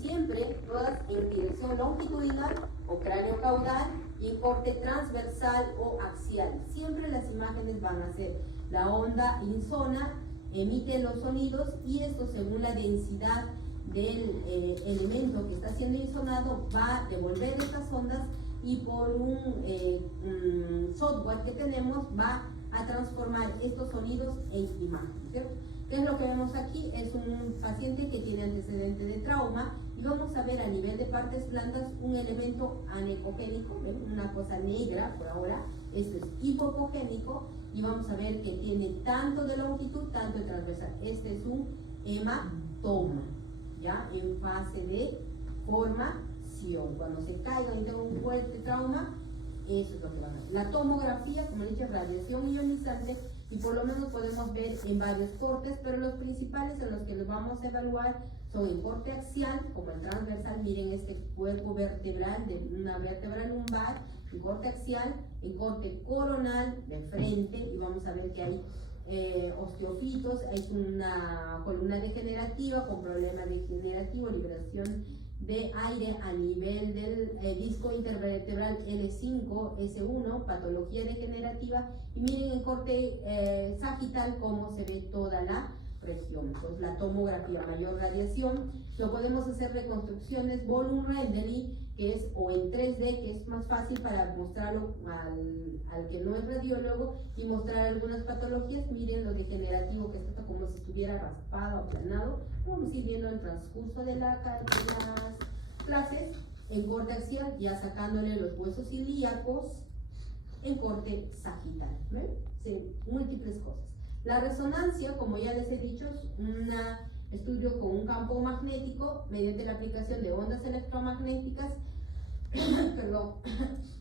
siempre todas en dirección longitudinal o cráneo caudal y en corte transversal o axial. Siempre las imágenes van a ser la onda insona, emite los sonidos y esto según la densidad del elemento que está siendo insonado va a devolver estas ondas y por un software que tenemos va a transformar estos sonidos en imágenes, ¿cierto? ¿Qué es lo que vemos aquí? Es un paciente que tiene antecedente de trauma y vamos a ver a nivel de partes blandas un elemento anecogénico, ¿ven? Una cosa negra por ahora, esto es hipopogénico y vamos a ver que tiene tanto de longitud, tanto de transversal. Este es un hematoma, ya en fase de formación. Cuando se caiga y tenga un fuerte trauma, eso es lo que van a ver. La tomografía, como dije, radiación ionizante y por lo menos podemos ver en varios cortes, pero los principales en los que los vamos a evaluar son en corte axial, como el transversal, miren este cuerpo vertebral de una vértebra lumbar, en corte axial, en corte coronal de frente, y vamos a ver que hay osteofitos, hay una columna degenerativa con problema degenerativo, liberación de aire a nivel del disco intervertebral L5, S1, patología degenerativa, y miren en corte sagital cómo se ve toda la región. Entonces la tomografía, mayor radiación, lo podemos hacer reconstrucciones volume rendering, que es o en 3D, que es más fácil para mostrarlo al que no es radiólogo y mostrar algunas patologías. Miren lo degenerativo que está como si estuviera raspado, aplanado. Lo vamos a ir viendo en el transcurso de las clases. En corte axial, ya sacándole los huesos ilíacos, en corte sagital, ¿ven? Sí, múltiples cosas. La resonancia, como ya les he dicho, es un estudio con un campo magnético mediante la aplicación de ondas electromagnéticas perdón,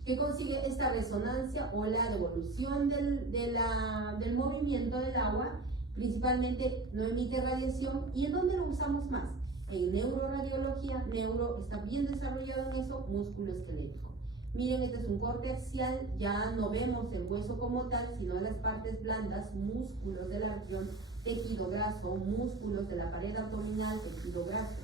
que consigue esta resonancia o la devolución del movimiento del agua. Principalmente no emite radiación. ¿Y en dónde lo usamos más? En neuroradiología. Neuro está bien desarrollado en eso, músculo esquelético. Miren, este es un corte axial, ya no vemos el hueso como tal, sino las partes blandas, músculos de la región, tejido graso, músculos de la pared abdominal, tejido graso.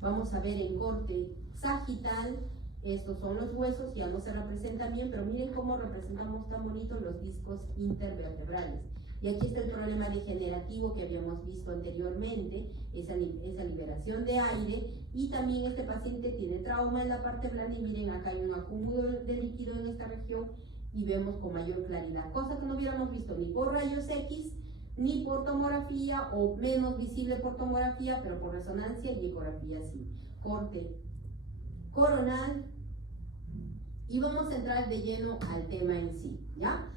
Vamos a ver en corte sagital, estos son los huesos, ya no se representan bien, pero miren cómo representamos tan bonitos los discos intervertebrales. Y aquí está el problema degenerativo que habíamos visto anteriormente, esa liberación de aire, y también este paciente tiene trauma en la parte blanda y miren acá hay un acúmulo de líquido en esta región y vemos con mayor claridad, cosa que no hubiéramos visto ni por rayos X, ni por tomografía o menos visible por tomografía, pero por resonancia y ecografía sí. Corte coronal y vamos a entrar de lleno al tema en sí, ¿ya?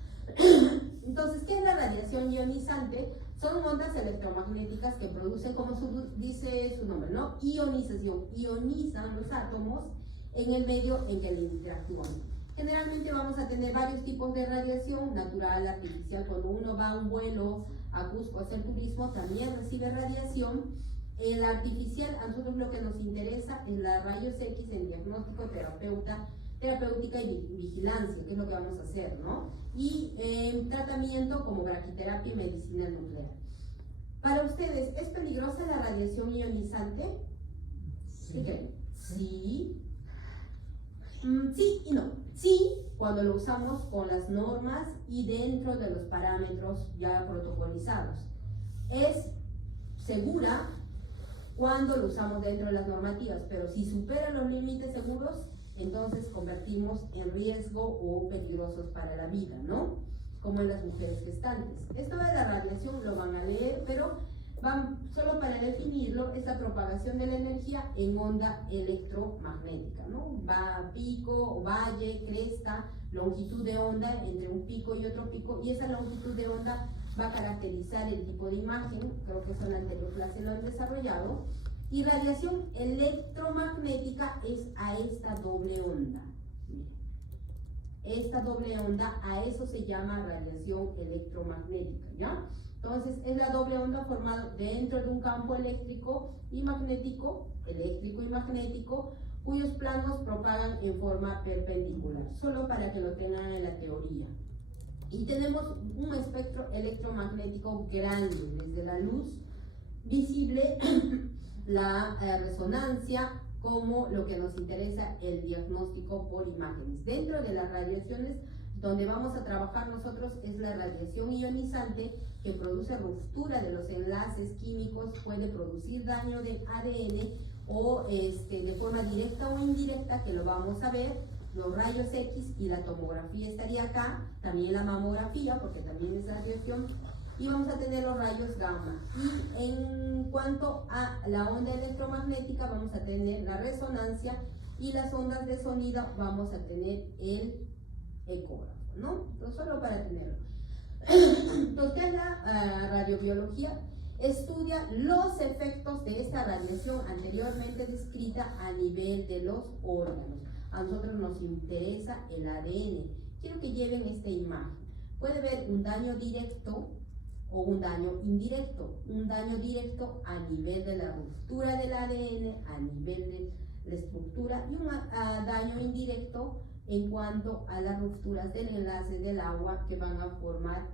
Entonces, ¿qué es la radiación ionizante? Son ondas electromagnéticas que producen, como dice su nombre, ¿no? Ionización. Ionizan los átomos en el medio en que interactúan. Generalmente vamos a tener varios tipos de radiación, natural, artificial. Cuando uno va a un vuelo a Cusco a hacer turismo, también recibe radiación. El artificial, a nosotros lo que nos interesa es la rayos X en diagnóstico terapéutica y vigilancia, que es lo que vamos a hacer, ¿no? Y tratamiento como braquiterapia y medicina nuclear. Para ustedes, ¿es peligrosa la radiación ionizante? Sí. ¿Qué creen? Sí. Sí y no. Sí, cuando lo usamos con las normas y dentro de los parámetros ya protocolizados. Es segura cuando lo usamos dentro de las normativas, pero si supera los límites seguros, entonces convertimos en riesgo o peligrosos para la vida, ¿no? Como en las mujeres gestantes. Esto de la radiación lo van a leer, pero solo para definirlo, es la propagación de la energía en onda electromagnética, ¿no? Va pico, valle, cresta, longitud de onda entre un pico y otro pico, y esa longitud de onda va a caracterizar el tipo de imagen, creo que eso en la anterior clase lo han desarrollado. Y radiación electromagnética es a esta doble onda. Esta doble onda, a eso se llama radiación electromagnética, ¿ya? Entonces, es la doble onda formada dentro de un campo eléctrico y magnético, cuyos planos propagan en forma perpendicular, solo para que lo tengan en la teoría. Y tenemos un espectro electromagnético grande, desde la luz visible la resonancia, como lo que nos interesa, el diagnóstico por imágenes. Dentro de las radiaciones, donde vamos a trabajar nosotros es la radiación ionizante, que produce ruptura de los enlaces químicos, puede producir daño de ADN o de forma directa o indirecta, que lo vamos a ver. Los rayos X y la tomografía estaría acá, también la mamografía, porque también es radiación, y vamos a tener los rayos gamma. Y en cuanto a la onda electromagnética, vamos a tener la resonancia, y las ondas de sonido vamos a tener el ecógrafo, ¿no? Entonces, solo para tenerlo. Entonces, ¿qué es la radiobiología? Estudia los efectos de esta radiación anteriormente descrita a nivel de los órganos. A nosotros nos interesa el ADN. Quiero que lleven esta imagen. Puede ver un daño directo o un daño indirecto. Un daño directo a nivel de la ruptura del ADN, a nivel de la estructura, y un daño indirecto en cuanto a las rupturas del enlace del agua, que van a formar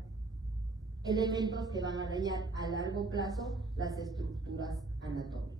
elementos que van a dañar a largo plazo las estructuras anatómicas.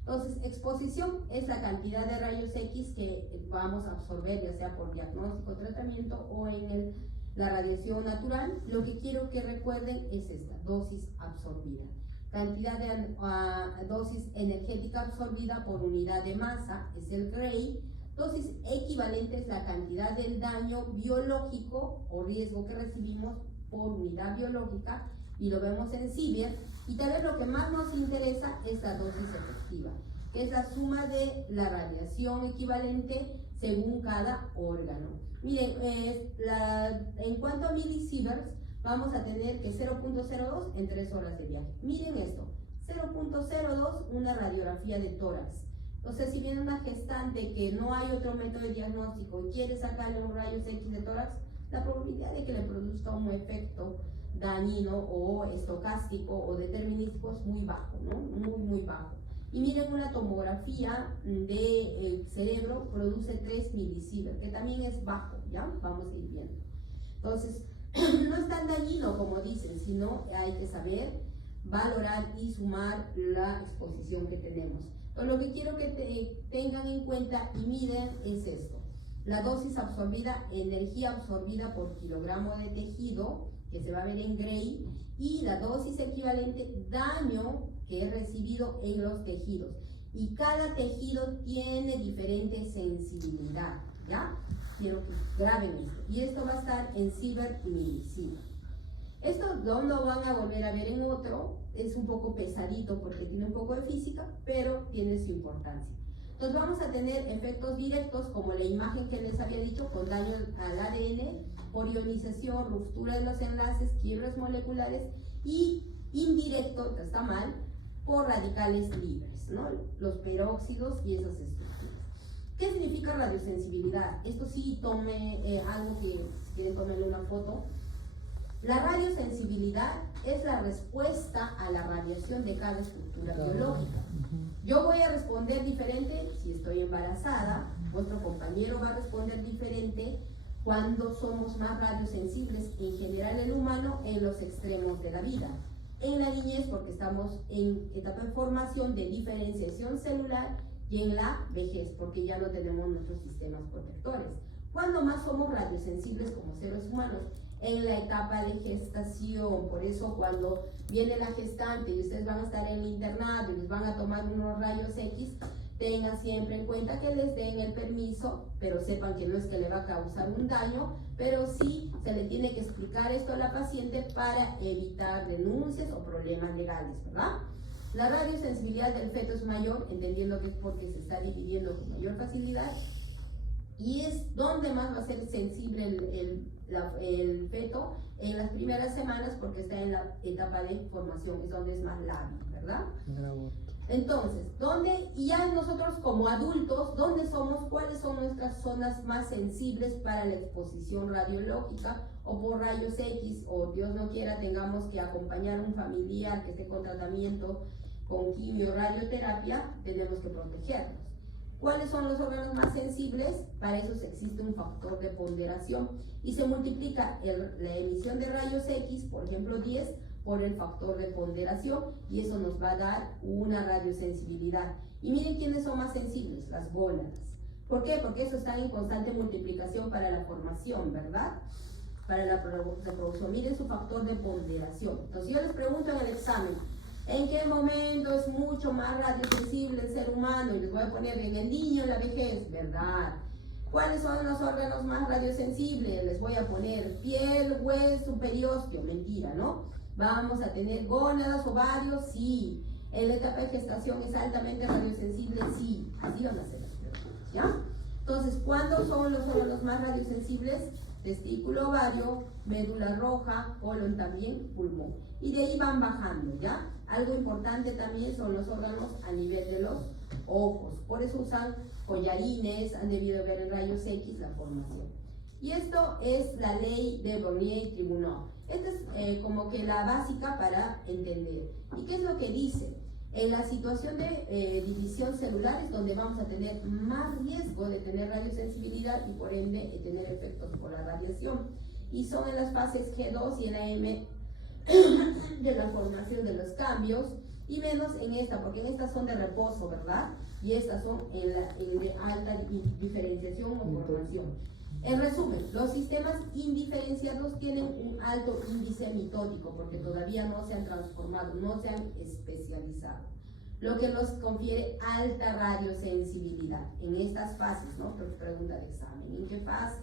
Entonces, exposición es la cantidad de rayos X que vamos a absorber, ya sea por diagnóstico, tratamiento o en la radiación natural. Lo que quiero que recuerden es esta, dosis absorbida. Cantidad de dosis energética absorbida por unidad de masa es el Gray. Dosis equivalente es la cantidad del daño biológico o riesgo que recibimos por unidad biológica, y lo vemos en Siever. Y tal vez lo que más nos interesa es la dosis efectiva, que es la suma de la radiación equivalente según cada órgano. Miren, en cuanto a milisieverts, vamos a tener que 0.02 en 3 horas de viaje. Miren esto, 0.02 una radiografía de tórax. O sea, si viene una gestante que no hay otro método de diagnóstico y quiere sacarle un rayos X de tórax, la probabilidad de que le produzca un efecto dañino o estocástico o determinístico es muy bajo, ¿no? Muy bajo. Y miren, una tomografía del cerebro produce 3 milisieverts, que también es bajo, ¿ya? Vamos a ir viendo. Entonces, no es tan dañino como dicen, sino hay que saber valorar y sumar la exposición que tenemos. Entonces, lo que quiero que tengan en cuenta y miren es esto. La dosis absorbida, energía absorbida por kilogramo de tejido, que se va a ver en Gray, y la dosis equivalente, daño que es recibido en los tejidos. Y cada tejido tiene diferente sensibilidad, ¿ya? Quiero que graben esto. Y esto va a estar en Siever y milisieverts. Esto no lo van a volver a ver en otro, es un poco pesadito porque tiene un poco de física, pero tiene su importancia. Entonces vamos a tener efectos directos, como la imagen que les había dicho, con daño al ADN, por ionización, ruptura de los enlaces, quiebres moleculares, y indirecto, que está mal, por radicales libres, ¿no? Los peróxidos y esas estructuras. ¿Qué significa radiosensibilidad? Esto sí, tome algo que, si quieren, tómenle una foto. La radiosensibilidad es la respuesta a la radiación de cada estructura biológica. Yo voy a responder diferente si estoy embarazada, vuestro compañero va a responder diferente cuando somos más radiosensibles, en general el humano, en los extremos de la vida. En la niñez, porque estamos en etapa de formación de diferenciación celular, y en la vejez, porque ya no tenemos nuestros sistemas protectores. ¿Cuándo más somos radiosensibles como seres humanos? En la etapa de gestación. Por eso cuando viene la gestante y ustedes van a estar en el internado y les van a tomar unos rayos X, tengan siempre en cuenta que les den el permiso, pero sepan que no es que le va a causar un daño, pero sí se le tiene que explicar esto a la paciente para evitar denuncias o problemas legales, ¿verdad? La radiosensibilidad del feto es mayor, entendiendo que es porque se está dividiendo con mayor facilidad, y es donde más va a ser sensible el feto en las primeras semanas, porque está en la etapa de formación, es donde es más lábil, ¿verdad? Entonces, ¿dónde, y ya nosotros como adultos, dónde somos, cuáles son nuestras zonas más sensibles para la exposición radiológica o por rayos X, o Dios no quiera tengamos que acompañar a un familiar que esté con tratamiento con quimio, radioterapia, tenemos que protegernos? ¿Cuáles son los órganos más sensibles? Para eso existe un factor de ponderación y se multiplica la emisión de rayos X, por ejemplo 10, por el factor de ponderación, y eso nos va a dar una radiosensibilidad. Y miren quiénes son más sensibles, las gónadas. ¿Por qué? Porque eso está en constante multiplicación para la formación, ¿verdad? Para la reproducción. Miren su factor de ponderación. Entonces yo les pregunto en el examen, ¿en qué momento es mucho más radiosensible el ser humano? Y les voy a poner en el niño, en la vejez, ¿verdad? ¿Cuáles son los órganos más radiosensibles? Les voy a poner piel, hueso, periósteo. Mentira, ¿no? Vamos a tener gónadas, ovarios, sí. En la etapa de gestación es altamente radiosensible, sí. Así van a ser las preguntas, ¿ya? Entonces, ¿cuándo son los órganos más radiosensibles? Testículo, ovario, médula roja, colon también, pulmón. Y de ahí van bajando, ¿ya? Algo importante también son los órganos a nivel de los ojos. Por eso usan collarines, han debido ver en rayos X la formación. Y esto es la ley de Broglie y Tribunal. Esta es como que la básica para entender. ¿Y qué es lo que dice? En la situación de división celular es donde vamos a tener más riesgo de tener radiosensibilidad y por ende de tener efectos por la radiación. Y son en las fases G2 y en la M de la formación de los cambios, y menos en esta, porque en estas son de reposo, ¿verdad? Y estas son en de alta diferenciación o formación. En resumen, los sistemas indiferenciados tienen un alto índice mitótico porque todavía no se han transformado, no se han especializado, lo que nos confiere alta radiosensibilidad en estas fases, ¿no? Pregunta de examen, ¿en qué fase?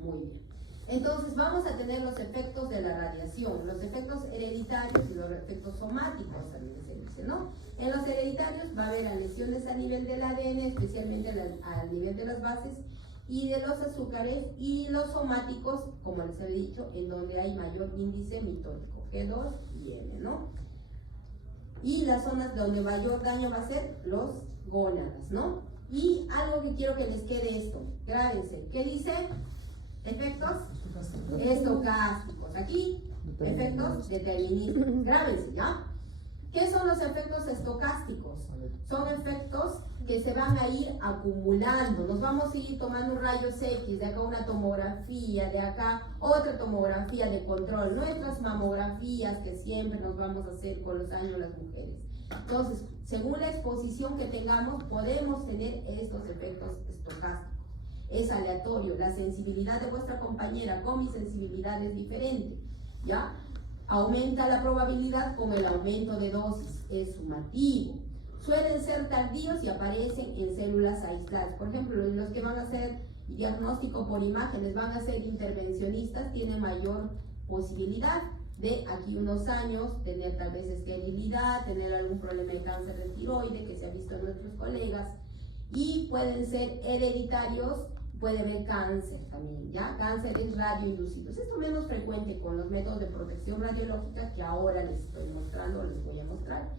Muy bien. Entonces vamos a tener los efectos de la radiación, los efectos hereditarios y los efectos somáticos también se dice, ¿no? En los hereditarios va a haber lesiones a nivel del ADN, especialmente al nivel de las bases y de los azúcares, y los somáticos, como les he dicho, en donde hay mayor índice mitótico, G2 y M, ¿no? Y las zonas donde mayor daño va a ser los gónadas, ¿no? Y algo que quiero que les quede esto, grábense, ¿qué dice? Efectos estocásticos. Aquí, efectos deterministas. Grábense, ¿ya? ¿Qué son los efectos estocásticos? Son efectos que se van a ir acumulando. Nos vamos a ir tomando rayos X, de acá una tomografía, de acá otra tomografía de control, nuestras mamografías que siempre nos vamos a hacer con los años las mujeres. Entonces, según la exposición que tengamos, podemos tener estos efectos estocásticos. Es aleatorio, la sensibilidad de vuestra compañera con mi sensibilidad es diferente, ¿ya? Aumenta la probabilidad con el aumento de dosis, es sumativo. Suelen ser tardíos y aparecen en células aisladas. Por ejemplo, los que van a hacer diagnóstico por imágenes, van a ser intervencionistas, tienen mayor posibilidad de aquí unos años tener tal vez esterilidad, tener algún problema de cáncer de tiroides que se ha visto en nuestros colegas, y pueden ser hereditarios, puede haber cáncer también, ¿ya? Cánceres radioinducidos. Esto menos frecuente con los métodos de protección radiológica que ahora les estoy mostrando, les voy a mostrar.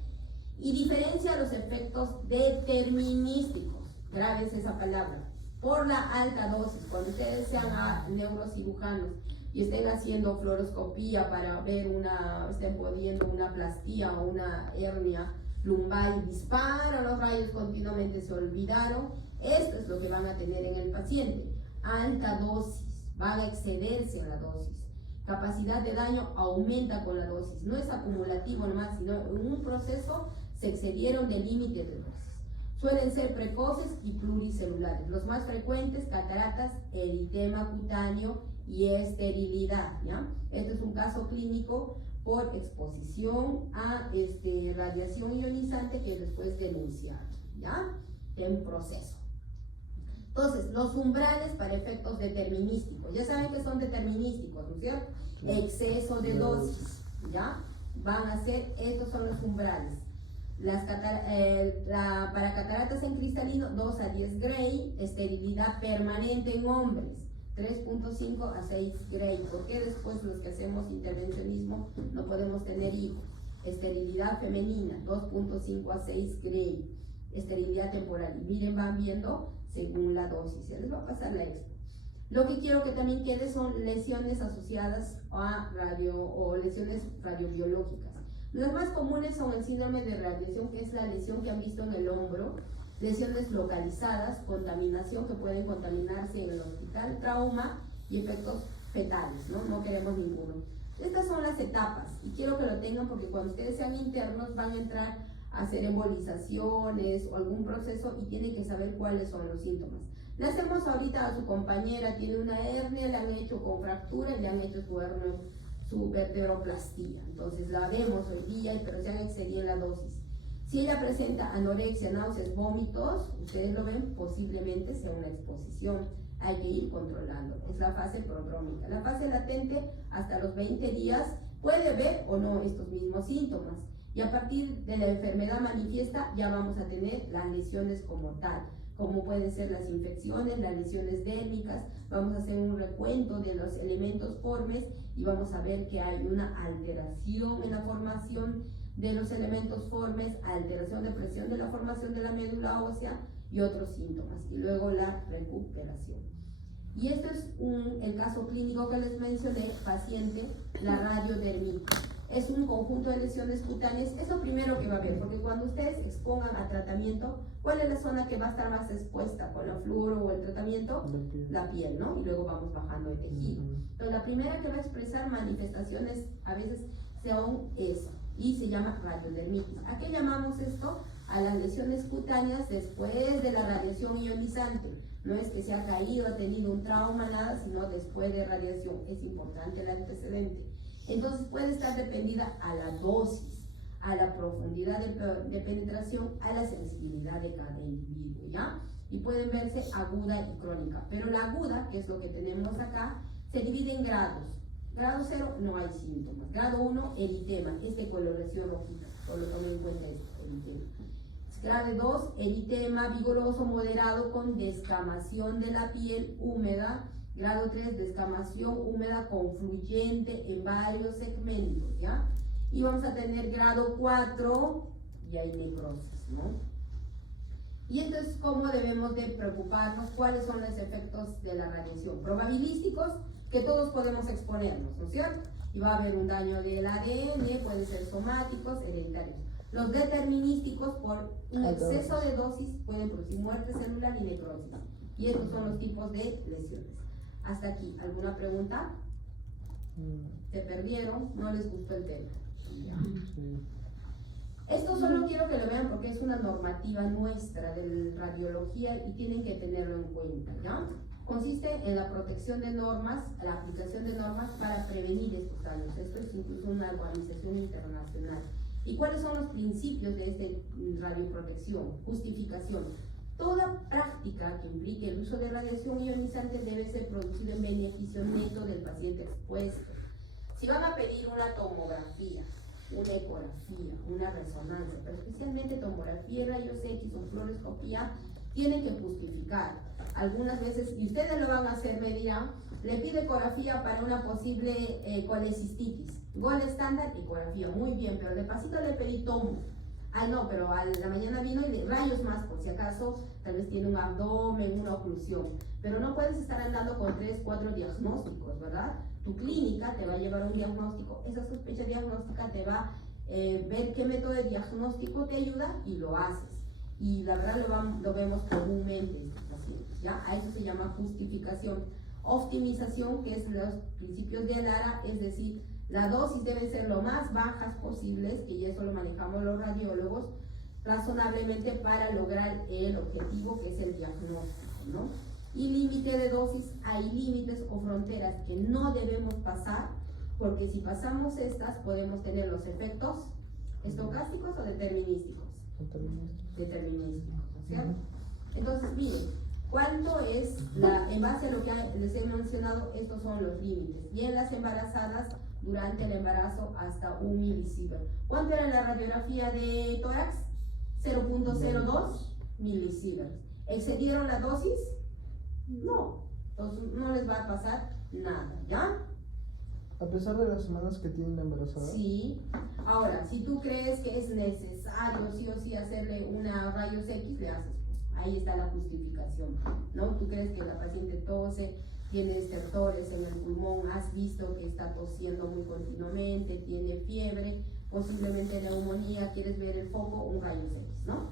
Y diferencia los efectos determinísticos, grábense esa palabra, por la alta dosis. Cuando ustedes sean neurocirujanos y estén haciendo fluoroscopía para ver estén poniendo una plastía o una hernia lumbar y disparan los rayos continuamente, se olvidaron, esto es lo que van a tener en el paciente. Alta dosis, van a excederse en la dosis. Capacidad de daño aumenta con la dosis, no es acumulativo nomás, sino en un proceso se excedieron del límite de dosis. Suelen ser precoces y pluricelulares. Los más frecuentes, cataratas, eritema cutáneo y esterilidad, ¿ya? Este es un caso clínico por exposición a radiación ionizante que después denunciaron, ¿ya? En proceso. Entonces, los umbrales para efectos determinísticos. Ya saben que son determinísticos, ¿no es cierto? Exceso de dosis, ¿ya? Van a ser, estos son los umbrales. Para cataratas en cristalino, 2 a 10 Gray, esterilidad permanente en hombres, 3.5 a 6 Gray. ¿Por qué después los que hacemos intervencionismo no podemos tener hijos? Esterilidad femenina, 2.5 a 6 Gray. Esterilidad temporal. Y miren, van viendo según la dosis. Ya les va a pasar la expo. Lo que quiero que también quede son lesiones asociadas a lesiones radiobiológicas. Las más comunes son el síndrome de radiación, que es la lesión que han visto en el hombro, lesiones localizadas, contaminación que pueden contaminarse en el hospital, trauma y efectos fetales, ¿no? No queremos ninguno. Estas son las etapas y quiero que lo tengan porque cuando ustedes sean internos van a entrar a hacer embolizaciones o algún proceso y tienen que saber cuáles son los síntomas. Le hacemos ahorita a su compañera, tiene una hernia, le han hecho con fractura y le han hecho su vertebroplastía. Entonces la vemos hoy día, pero se han excedido en la dosis. Si ella presenta anorexia, náuseas, vómitos, ustedes lo ven, posiblemente sea una exposición. Hay que ir controlando. Es la fase prodrómica. La fase latente, hasta los 20 días, puede ver o no estos mismos síntomas. Y a partir de la enfermedad manifiesta, ya vamos a tener las lesiones como tal, como pueden ser las infecciones, las lesiones dérmicas. Vamos a hacer un recuento de los elementos formes y vamos a ver que hay una alteración en la formación de los elementos formes, alteración de presión de la formación de la médula ósea y otros síntomas, y luego la recuperación. Y este es el caso clínico que les mencioné, paciente, la radiodermitis. Es un conjunto de lesiones cutáneas, es lo primero que va a ver, porque cuando ustedes expongan a tratamiento, ¿cuál es la zona que va a estar más expuesta con la fluoro o el tratamiento? La piel, ¿no? Y luego vamos bajando de tejido. Entonces, la primera que va a expresar manifestaciones, a veces son esa, y se llama radiodermitis. ¿A qué llamamos esto? A las lesiones cutáneas después de la radiación ionizante. No es que se ha caído, ha tenido un trauma, nada, sino después de radiación. Es importante el antecedente. Entonces puede estar dependida a la dosis, a la profundidad de penetración, a la sensibilidad de cada individuo, ¿ya? Y pueden verse aguda y crónica. Pero la aguda, que es lo que tenemos acá, se divide en grados. Grado 0, no hay síntomas. Grado 1, eritema, es de coloración rojita. Solo tomen en cuenta esto, eritema. Grado 2, eritema vigoroso moderado con descamación de la piel húmeda. Grado 3, descamación húmeda confluyente en varios segmentos, ¿ya? Y vamos a tener grado 4, y hay necrosis, ¿no? Y esto es cómo debemos de preocuparnos, cuáles son los efectos de la radiación. Probabilísticos, que todos podemos exponernos, ¿no es cierto? Y va a haber un daño del ADN, pueden ser somáticos, hereditarios. Los determinísticos, por un exceso de dosis, pueden producir muerte celular y necrosis. Y estos son los tipos de lesiones. Hasta aquí, ¿alguna pregunta? ¿Se perdieron? ¿No les gustó el tema? Sí. Esto solo quiero que lo vean porque es una normativa nuestra de radiología y tienen que tenerlo en cuenta, ¿ya? Consiste en la protección de normas, la aplicación de normas para prevenir estos daños. Esto es incluso una organización internacional. ¿Y cuáles son los principios de esta radioprotección? Justificación. Toda práctica que implique el uso de radiación ionizante debe ser producida en beneficio neto del paciente expuesto. Si van a pedir una tomografía, una ecografía, una resonancia, pero especialmente tomografía, rayos X o fluoroscopía, tienen que justificar. Algunas veces, y ustedes lo van a hacer, me dirán, le pide ecografía para una posible colecistitis. Gol estándar, ecografía, muy bien, pero de pasito le pedí tomo. Ay no, pero a la mañana vino y rayos más, por si acaso tal vez tiene un abdomen, una oclusión. Pero no puedes estar andando con 3, 4 diagnósticos, ¿verdad? Tu clínica te va a llevar un diagnóstico, esa sospecha diagnóstica te va a ver qué método de diagnóstico te ayuda y lo haces. Y la verdad lo vemos comúnmente en estos pacientes, ¿ya? A eso se llama justificación. Optimización, que es los principios de Lara, es decir, la dosis deben ser lo más bajas posibles, que ya eso lo manejamos los radiólogos, razonablemente para lograr el objetivo que es el diagnóstico, ¿no? Y límite de dosis, hay límites o fronteras que no debemos pasar, porque si pasamos estas podemos tener los efectos estocásticos o determinísticos. Determinísticos, ¿cierto? Entonces, miren, ¿cuánto es en base a lo que les he mencionado? Estos son los límites. Y en las embarazadas, durante el embarazo, hasta 1 milisievert. ¿Cuánto era la radiografía de tórax? 0.02 milisievert. ¿Excedieron la dosis? No. Entonces, no les va a pasar nada, ¿ya? A pesar de las semanas que tienen la embarazada. Sí. Ahora, si tú crees que es necesario sí o sí hacerle una rayos X, le haces. Ahí está la justificación, ¿no? Tú crees que la paciente tose, tiene estertores en el pulmón, has visto que está tosiendo muy continuamente, tiene fiebre, posiblemente neumonía, quieres ver el foco, un rayos X, ¿no?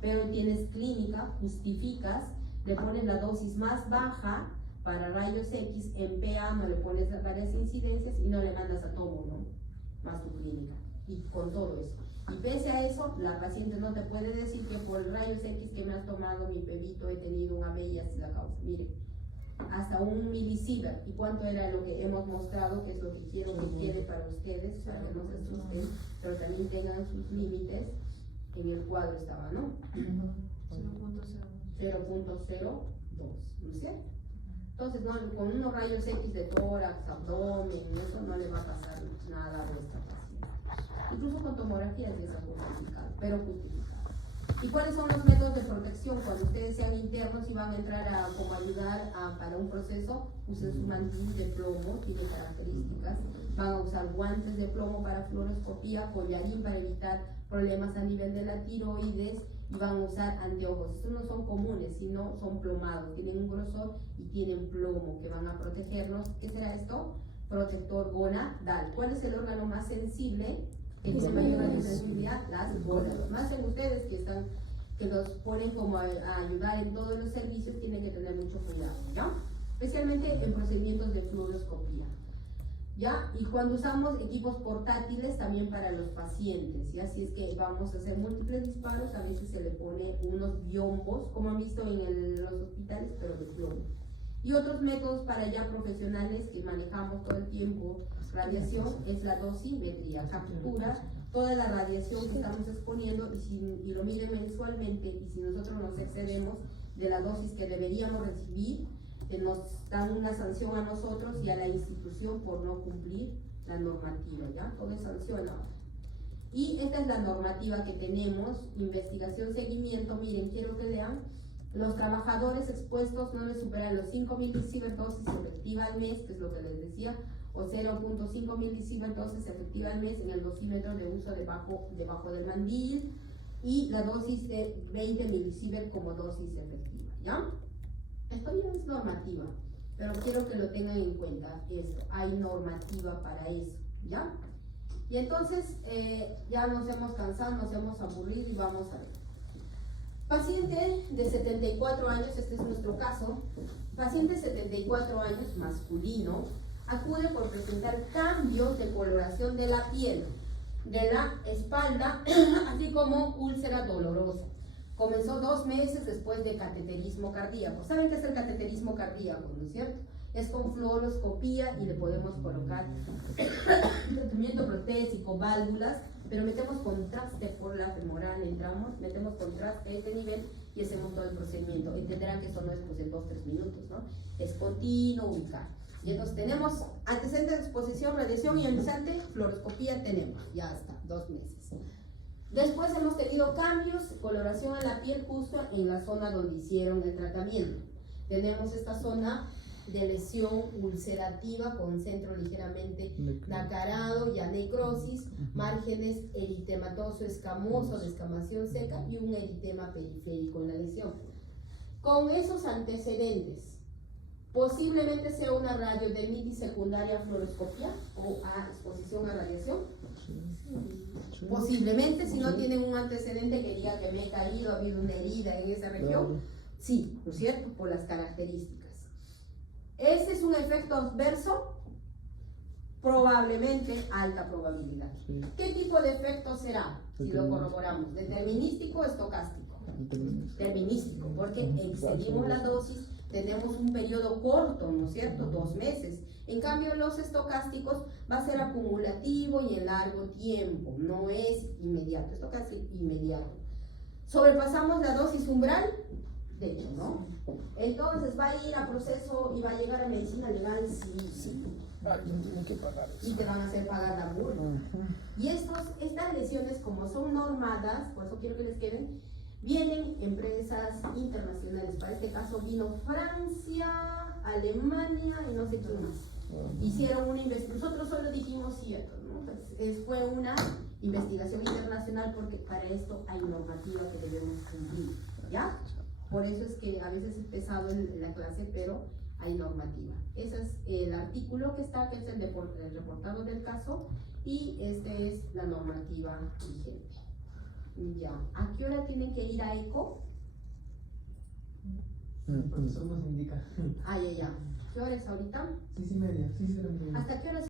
Pero tienes clínica, justificas, le pones la dosis más baja Para rayos X en PA no le pones varias incidencias y no le mandas a tomo, ¿no? Más tu clínica. Y con todo eso. Y pese a eso, la paciente no te puede decir que por rayos X que me has tomado mi bebito he tenido una B y así la causa. Mire, hasta 1 milisievert. ¿Y cuánto era lo que hemos mostrado? Que es lo que quiero que quede para ustedes, para que no se asusten, pero también tengan sus límites. En el cuadro estaba, ¿no? 0.02, ¿no es cierto? Entonces, no, con unos rayos X de tórax, abdomen, eso no le va a pasar nada a vuestra paciente. Incluso con tomografías ya está justificado, pero justificado. ¿Y cuáles son los métodos de protección? Cuando ustedes sean internos y van a entrar a como ayudar para un proceso, usen su mantil de plomo, tiene características. Van a usar guantes de plomo para fluoroscopía, collarín para evitar problemas a nivel de la tiroides, y van a usar anteojos. Estos no son comunes, sino son plomados, tienen un grosor y tienen plomo que van a protegernos. ¿Qué será esto? Protector gonadal. ¿Cuál es el órgano más sensible? Que tiene mayor radiosensibilidad, las gónadas. Más en ustedes que los ponen como a ayudar en todos los servicios, tienen que tener mucho cuidado, ¿ya? Especialmente en procedimientos de fluoroscopía, ¿ya? Y cuando usamos equipos portátiles también para los pacientes, ¿ya? Si es que vamos a hacer múltiples disparos, a veces se le pone unos biombos, como han visto en los hospitales, pero de plomo. Y otros métodos para ya profesionales que manejamos todo el tiempo, radiación, es la dosimetría, captura toda la radiación que estamos exponiendo y lo mide mensualmente, y si nosotros nos excedemos de la dosis que deberíamos recibir, nos dan una sanción a nosotros y a la institución por no cumplir la normativa, ¿ya? Todo es sancionado. Y esta es la normativa que tenemos, investigación, seguimiento. Miren, quiero que lean. Los trabajadores expuestos no les superan los 5 milisievert dosis efectiva al mes, que es lo que les decía, o 0.5 milisievert dosis efectiva al mes en el dosímetro de uso debajo del mandil, y la dosis de 20 milisievert como dosis efectiva, ¿ya? Esto ya es normativa, pero quiero que lo tengan en cuenta, esto, hay normativa para eso, ¿ya? Y entonces, ya nos hemos cansado, nos hemos aburrido y vamos a ver. Paciente de 74 años, este es nuestro caso, paciente de 74 años, masculino, acude por presentar cambios de coloración de la piel, de la espalda, así como úlcera dolorosa. Comenzó 2 meses después de cateterismo cardíaco. ¿Saben qué es el cateterismo cardíaco, no es cierto? Es con fluoroscopía y le podemos colocar tratamiento protésico, válvulas, pero metemos contraste por la femoral, entramos, metemos contraste a este nivel y hacemos todo el procedimiento. Entenderán que eso no es pues en 2-3 minutos, ¿no? Es continuo, ubicar. Y entonces tenemos antecedentes de exposición, radiación ionizante, fluoroscopía tenemos, ya está, 2 meses. Después hemos tenido cambios, coloración en la piel justo en la zona donde hicieron el tratamiento. Tenemos esta zona de lesión ulcerativa con centro ligeramente nacarado, ya necrosis, márgenes eritematoso escamoso, descamación seca y un eritema periférico en la lesión. Con esos antecedentes, posiblemente sea una radiodermitis secundaria a fluoroscopía o a exposición a radiación. Posiblemente, si no tienen un antecedente que diga que me he caído, ha habido una herida en esa región, sí, ¿no es cierto? Por las características. Este es un efecto adverso, probablemente alta probabilidad. Sí. ¿Qué tipo de efecto será? Si lo corroboramos, determinístico o estocástico. Determinístico, porque excedimos la dosis, tenemos un periodo corto, ¿no es cierto? 2 meses. En cambio, los estocásticos va a ser acumulativo y en largo tiempo, no es inmediato, esto casi inmediato. Sobrepasamos la dosis umbral, de hecho, ¿no? Entonces va a ir a proceso y va a llegar a medicina legal, sí. Alguien tiene que pagar eso. Y te van a hacer pagar la multa. Y estas lesiones, como son normadas, por eso quiero que les queden, vienen empresas internacionales. Para este caso vino Francia, Alemania y no sé quién más. Hicieron una investigación, nosotros solo dijimos cierto, ¿no? Pues, fue una investigación internacional porque para esto hay normativa que debemos cumplir, ¿ya? Por eso es que a veces es pesado en la clase, pero hay normativa. Ese es el artículo que está, que es el reportado del caso, y este es la normativa vigente. Ya, ¿a qué hora tienen que ir a ECO? El profesor nos indica. Ah, ya. ¿Qué hora es ahorita? 6:30. 6:30. ¿Hasta qué hora?